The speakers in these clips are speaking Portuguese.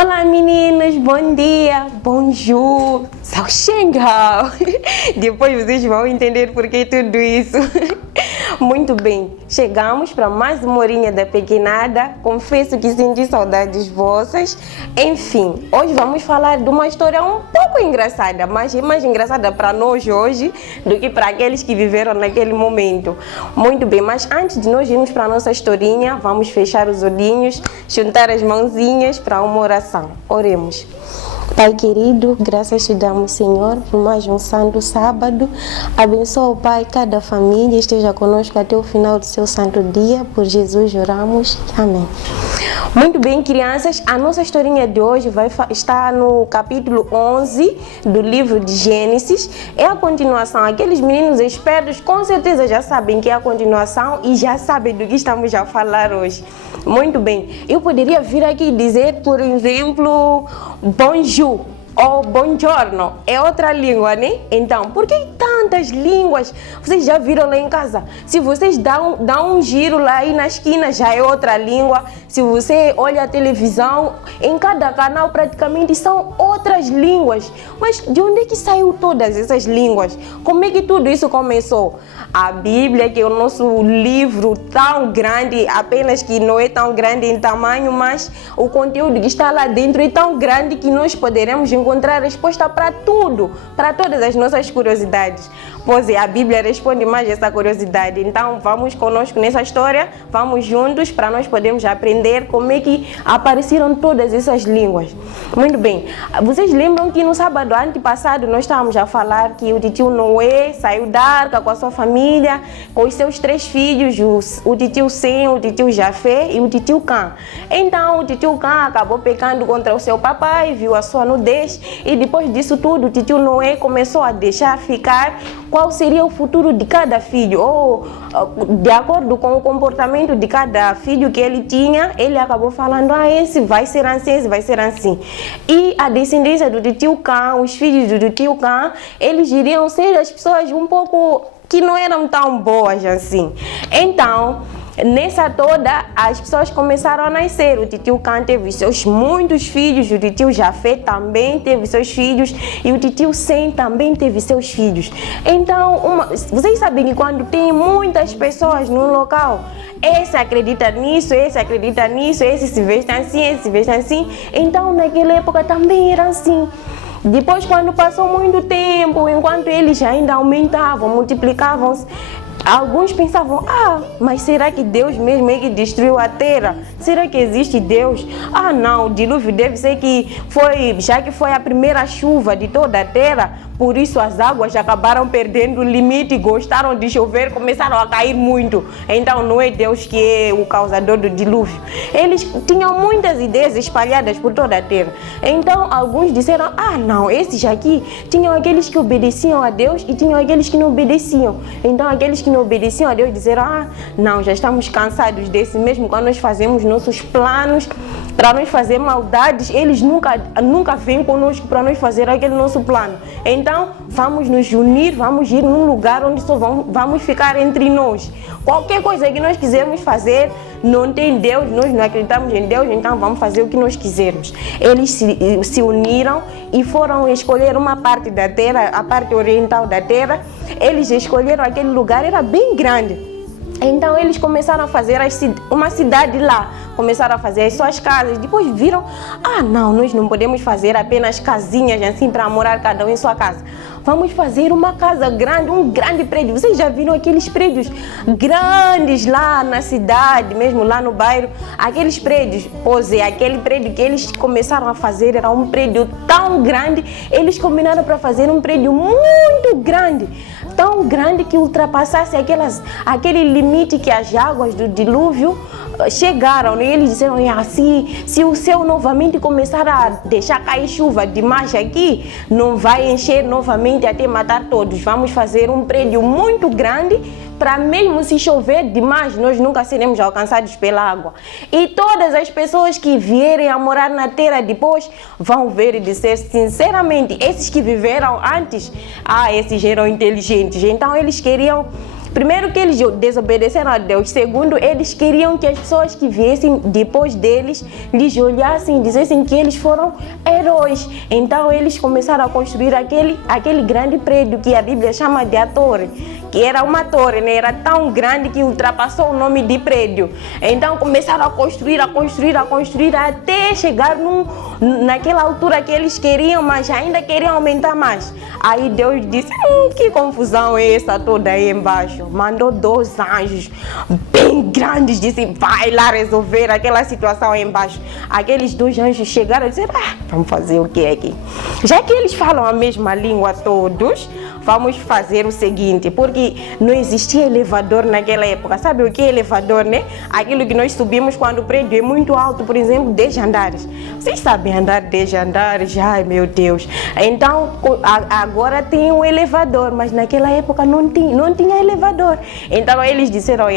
Olá meninos, bom dia, bonjour, Sao Xenghao. Depois vocês vão entender por que tudo isso. Muito bem, chegamos para mais uma horinha da pequenada. Confesso que senti saudades vossas. Enfim, hoje vamos falar de uma história um pouco engraçada, mas é mais engraçada para nós hoje do que para aqueles que viveram naquele momento. Muito bem, mas antes de nós irmos para a nossa historinha, vamos fechar os olhinhos, juntar as mãozinhas para uma oração. Oremos. Pai querido, graças te damos, Senhor, por mais um santo sábado. Abençoa, Pai, cada família, esteja conosco até o final do seu santo dia. Por Jesus oramos. Amém. Muito bem, crianças, a nossa historinha de hoje vai estar no capítulo 11 do livro de Gênesis. É a continuação. Aqueles meninos espertos com certeza já sabem que é a continuação e já sabem do que estamos a falar hoje. Muito bem, eu poderia vir aqui dizer, por exemplo, bonjour ou buongiorno, é outra língua, né? Então, por que tantas línguas? Vocês já viram lá em casa? Se vocês dão um giro lá aí na esquina, já é outra língua. Se você olha a televisão, em cada canal praticamente são outras línguas. Mas de onde é que saiu todas essas línguas? Como é que tudo isso começou? A Bíblia, que é o nosso livro tão grande, apenas que não é tão grande em tamanho, mas o conteúdo que está lá dentro é tão grande que nós poderemos encontrar resposta para tudo, para todas as nossas curiosidades. Pois é, a Bíblia responde mais essa curiosidade. Então vamos conosco nessa história, vamos juntos para nós podermos aprender como é que apareceram todas essas línguas. Muito bem, vocês lembram que no sábado antepassado nós estávamos a falar que o titio Noé saiu da arca com a sua família, com os seus 3 filhos, o titio Sem, o titio Jafé e o titio Cã. Então o titio Cã acabou pecando contra o seu papai, viu a sua nudez e depois disso tudo o titio Noé começou a deixar ficar qual seria o futuro de cada filho, ou de acordo com o comportamento de cada filho que ele tinha, ele acabou falando, esse vai ser assim, esse vai ser assim. E a descendência do titio Cã, os filhos do titio Cã, eles iriam ser as pessoas um pouco que não eram tão boas assim. Então, nessa toda, as pessoas começaram a nascer. O titio Cã teve seus muitos filhos, o titio Jafé também teve seus filhos e o titio Sem também teve seus filhos. Então, vocês sabem que quando tem muitas pessoas num local, esse acredita nisso, esse se veste assim, esse se veste assim. Então, naquela época também era assim. Depois, quando passou muito tempo, enquanto eles ainda aumentavam, multiplicavam-se, alguns pensavam, mas será que Deus mesmo é que destruiu a terra? Será que existe Deus? Não, o dilúvio deve ser que já que foi a primeira chuva de toda a terra, por isso as águas acabaram perdendo o limite, gostaram de chover, começaram a cair muito. Então não é Deus que é o causador do dilúvio. Eles tinham muitas ideias espalhadas por toda a terra. Então alguns disseram, não, esses aqui tinham aqueles que obedeciam a Deus e tinham aqueles que não obedeciam. Então aqueles que não obedeciam a Deus disseram, não, já estamos cansados desse, mesmo quando nós fazemos nossos planos para nós fazer maldades, eles nunca vêm conosco para nós fazer aquele nosso plano. Então vamos nos unir, vamos ir num lugar onde só vamos ficar entre nós. Qualquer coisa que nós quisermos fazer, não tem Deus, nós não acreditamos em Deus, então vamos fazer o que nós quisermos. Eles se uniram e foram escolher uma parte da terra, a parte oriental da terra. Eles escolheram aquele lugar, era bem grande. Então eles começaram a fazer uma cidade lá, começaram a fazer as suas casas, depois viram, não, nós não podemos fazer apenas casinhas assim para morar cada um em sua casa. Vamos fazer uma casa grande, um grande prédio. Vocês já viram aqueles prédios grandes lá na cidade, mesmo lá no bairro? Aqueles prédios, pois é, aquele prédio que eles começaram a fazer era um prédio tão grande, eles combinaram para fazer um prédio muito grande, tão grande que ultrapassasse aquele limite que as águas do dilúvio chegaram, e eles disseram, se o céu novamente começar a deixar cair chuva demais aqui, não vai encher novamente até matar todos. Vamos fazer um prédio muito grande para mesmo se chover demais, nós nunca seremos alcançados pela água. E todas as pessoas que vierem a morar na terra depois vão ver e dizer sinceramente, esses que viveram antes, esses eram inteligentes. Então eles queriam Primeiro que eles desobedeceram a Deus. Segundo, eles queriam que as pessoas que viessem depois deles lhes olhassem e dissessem que eles foram heróis. Então eles começaram a construir aquele grande prédio que a Bíblia chama de a torre, que era uma torre, né? Era tão grande que ultrapassou o nome de prédio. Então começaram a construir até chegar naquela altura que eles queriam, mas ainda queriam aumentar mais. Aí Deus disse, que confusão é essa toda aí embaixo? Mandou 2 anjos bem grandes, disse, vai lá resolver aquela situação aí embaixo. Aqueles 2 anjos chegaram e disseram, vamos fazer o que aqui? Já que eles falam a mesma língua todos, vamos fazer o seguinte, porque não existia elevador naquela época. Sabe o que é elevador, né? Aquilo que nós subimos quando o prédio é muito alto, por exemplo, 10 andares. Vocês sabem andar 10 andares? Ai, meu Deus. Então, agora tem um elevador, mas naquela época não tinha elevador. Então, eles disseram,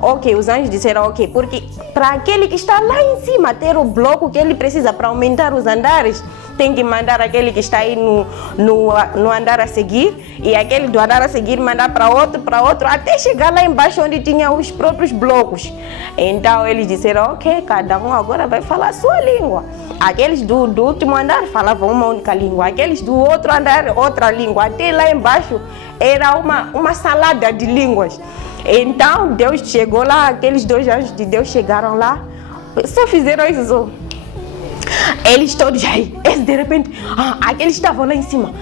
ok, os anjos disseram, ok, porque para aquele que está lá em cima ter o bloco que ele precisa para aumentar os andares, tem que mandar aquele que está aí no andar a seguir, e aquele do andar a seguir mandar para outro, até chegar lá embaixo onde tinha os próprios blocos. Então eles disseram, ok, cada um agora vai falar a sua língua. Aqueles do último andar falavam uma única língua, aqueles do outro andar outra língua, até lá embaixo era uma salada de línguas. Então Deus chegou lá, aqueles 2 anjos de Deus chegaram lá, só fizeram isso. Eles todos aí, de repente, aqueles estavam lá em cima.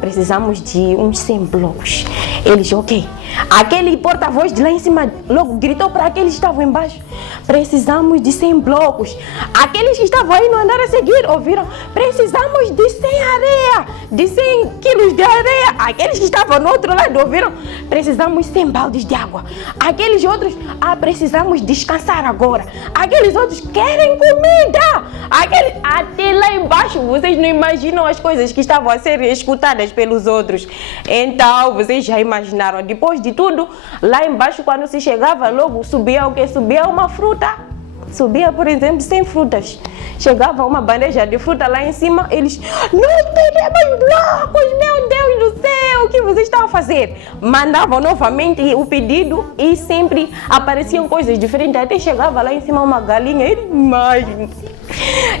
Precisamos de uns 100 blocos. Eles, ok. Aquele porta-voz de lá em cima logo gritou para aqueles que estavam embaixo, precisamos de 100 blocos. Aqueles que estavam aí no andar a seguir ouviram, precisamos de 100 areia, de 100 quilos de areia. Aqueles que estavam no outro lado ouviram, precisamos de 100 baldes de água. Aqueles outros, precisamos descansar agora. Aqueles outros querem comida. Até lá embaixo, vocês não imaginam as coisas que estavam a ser escutadas pelos outros. Então, vocês já imaginaram, depois de tudo, lá embaixo, quando se chegava, logo subia o que? Subia uma fruta. Subia, por exemplo, 100 frutas. Chegava uma bandeja de fruta lá em cima, eles, não teremos blocos, meu Deus do céu, o que vocês estão a fazer? Mandavam novamente o pedido e sempre apareciam coisas diferentes, até chegava lá em cima uma galinha, e mas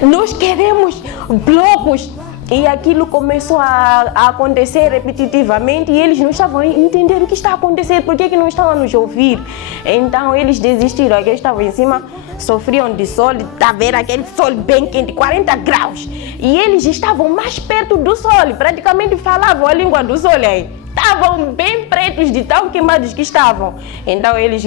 nós queremos blocos. E aquilo começou a acontecer repetitivamente e eles não estavam a entender o que está acontecendo, por que não estavam a nos ouvir. Então eles desistiram, aqueles estavam em cima, sofriam de sol, tá vendo aquele sol bem quente, 40 graus. E eles estavam mais perto do sol, praticamente falavam a língua do sol aí. Estavam bem pretos de tão queimados que estavam. Então eles,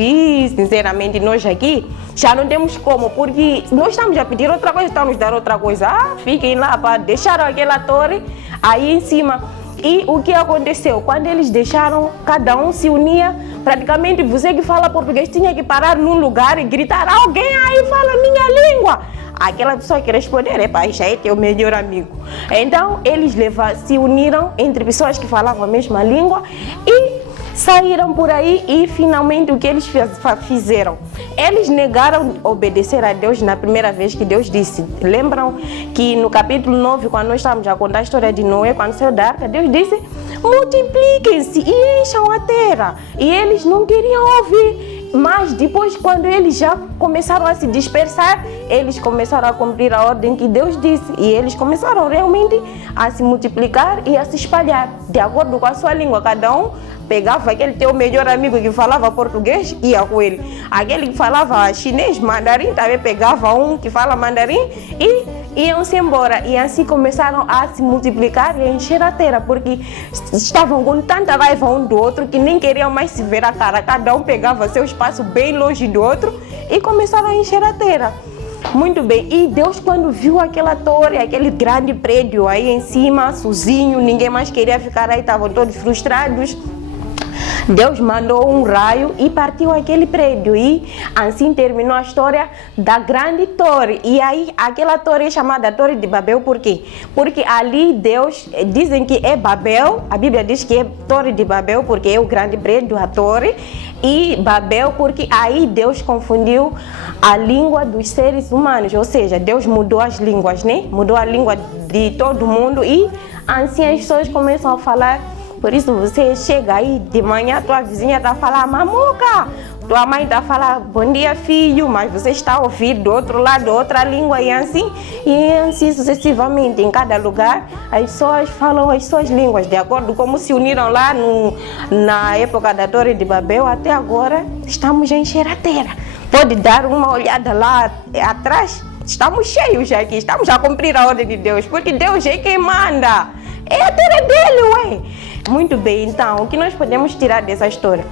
sinceramente, nós aqui já não temos como, porque nós estamos a pedir outra coisa, estamos a dar outra coisa. Fiquem lá, deixaram aquela torre aí em cima. E o que aconteceu? Quando eles deixaram, cada um se unia, praticamente você que fala português tinha que parar num lugar e gritar, alguém aí fala minha língua. Aquela pessoa que responder, já é teu melhor amigo. Então, eles se uniram entre pessoas que falavam a mesma língua e saíram por aí e finalmente o que eles fizeram? Eles negaram obedecer a Deus na primeira vez que Deus disse. Lembram que no capítulo 9, quando nós estávamos a contar a história de Noé, quando saiu da arca, Deus disse, multipliquem-se e encham a terra. E eles não queriam ouvir. Mas depois, quando eles já começaram a se dispersar, eles começaram a cumprir a ordem que Deus disse. E eles começaram realmente a se multiplicar e a se espalhar, de acordo com a sua língua. Cada um pegava aquele teu melhor amigo que falava português, ia com ele. Aquele que falava chinês, mandarim, também pegava um que fala mandarim e iam-se embora. E assim começaram a se multiplicar e a encher a terra, porque estavam com tanta raiva um do outro que nem queriam mais se ver a cara. Cada um pegava seu espaço bem longe do outro e começaram a encher a terra. Muito bem, e Deus, quando viu aquela torre, aquele grande prédio aí em cima, sozinho, ninguém mais queria ficar aí, estavam todos frustrados. Deus mandou um raio e partiu aquele prédio, e assim terminou a história da grande torre. E aí aquela torre é chamada Torre de Babel, por quê? Porque ali Deus, dizem que é Babel, a Bíblia diz que é Torre de Babel porque é o grande prédio, a torre, e Babel porque aí Deus confundiu a língua dos seres humanos, ou seja, Deus mudou as línguas, né? Mudou a língua de todo mundo e assim as pessoas começam a falar Por isso você chega aí de manhã, tua vizinha está a falar, mamuca, tua mãe está a falar, bom dia filho, mas você está a ouvir do outro lado outra língua e assim sucessivamente. Em cada lugar as pessoas falam as suas línguas, de acordo com como se uniram lá na época da Torre de Babel. Até agora estamos em Xerateira. Pode dar uma olhada lá atrás, estamos cheios aqui, estamos a cumprir a ordem de Deus, porque Deus é quem manda, é a terra dele, ué. Muito bem, então, o que nós podemos tirar dessa história?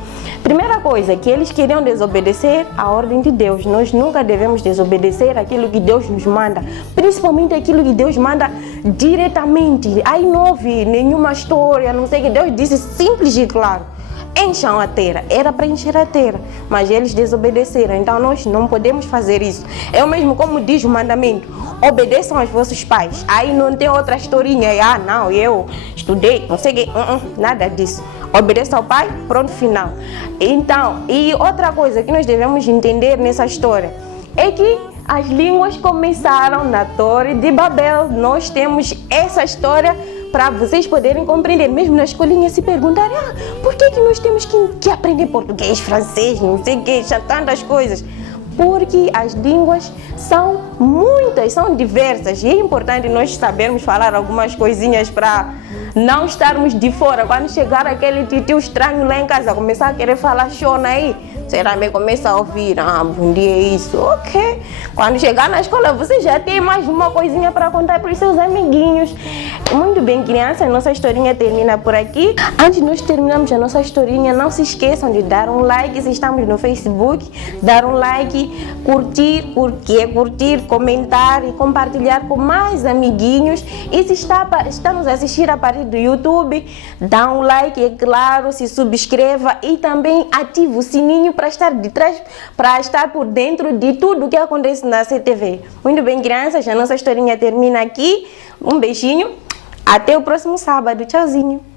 Primeira coisa, que eles queriam desobedecer a ordem de Deus. Nós nunca devemos desobedecer aquilo que Deus nos manda, principalmente aquilo que Deus manda diretamente. Aí não houve nenhuma história, não sei o que, Deus disse simples e claro. Encham a terra, era para encher a terra, mas eles desobedeceram, então nós não podemos fazer isso. É o mesmo como diz o mandamento, obedeçam aos vossos pais. Aí não tem outra historinha, não, eu estudei, não sei o que, nada disso. Obedeça ao pai, pronto, final. Então, e outra coisa que nós devemos entender nessa história é que as línguas começaram na Torre de Babel. Nós temos essa história para vocês poderem compreender, mesmo na escolinha se perguntarem, por que nós temos que aprender português, francês, não sei o que, tantas coisas? Porque as línguas são muitas, são diversas e é importante nós sabermos falar algumas coisinhas para não estarmos de fora. Quando chegar aquele tio estranho lá em casa, começar a querer falar chona aí, será que começa a ouvir, bom dia é isso, ok. Quando chegar na escola, você já tem mais uma coisinha para contar para os seus amiguinhos. Muito bem, crianças, nossa historinha termina por aqui. Antes de nós terminarmos a nossa historinha, não se esqueçam de dar um like se estamos no Facebook, dar um like, curtir, comentar e compartilhar com mais amiguinhos. E se estamos a assistir a partir do YouTube, dá um like, é claro, se subscreva e também ative o sininho para estar por dentro de tudo o que acontece na CTV. Muito bem, crianças, a nossa historinha termina aqui. Um beijinho, até o próximo sábado. Tchauzinho.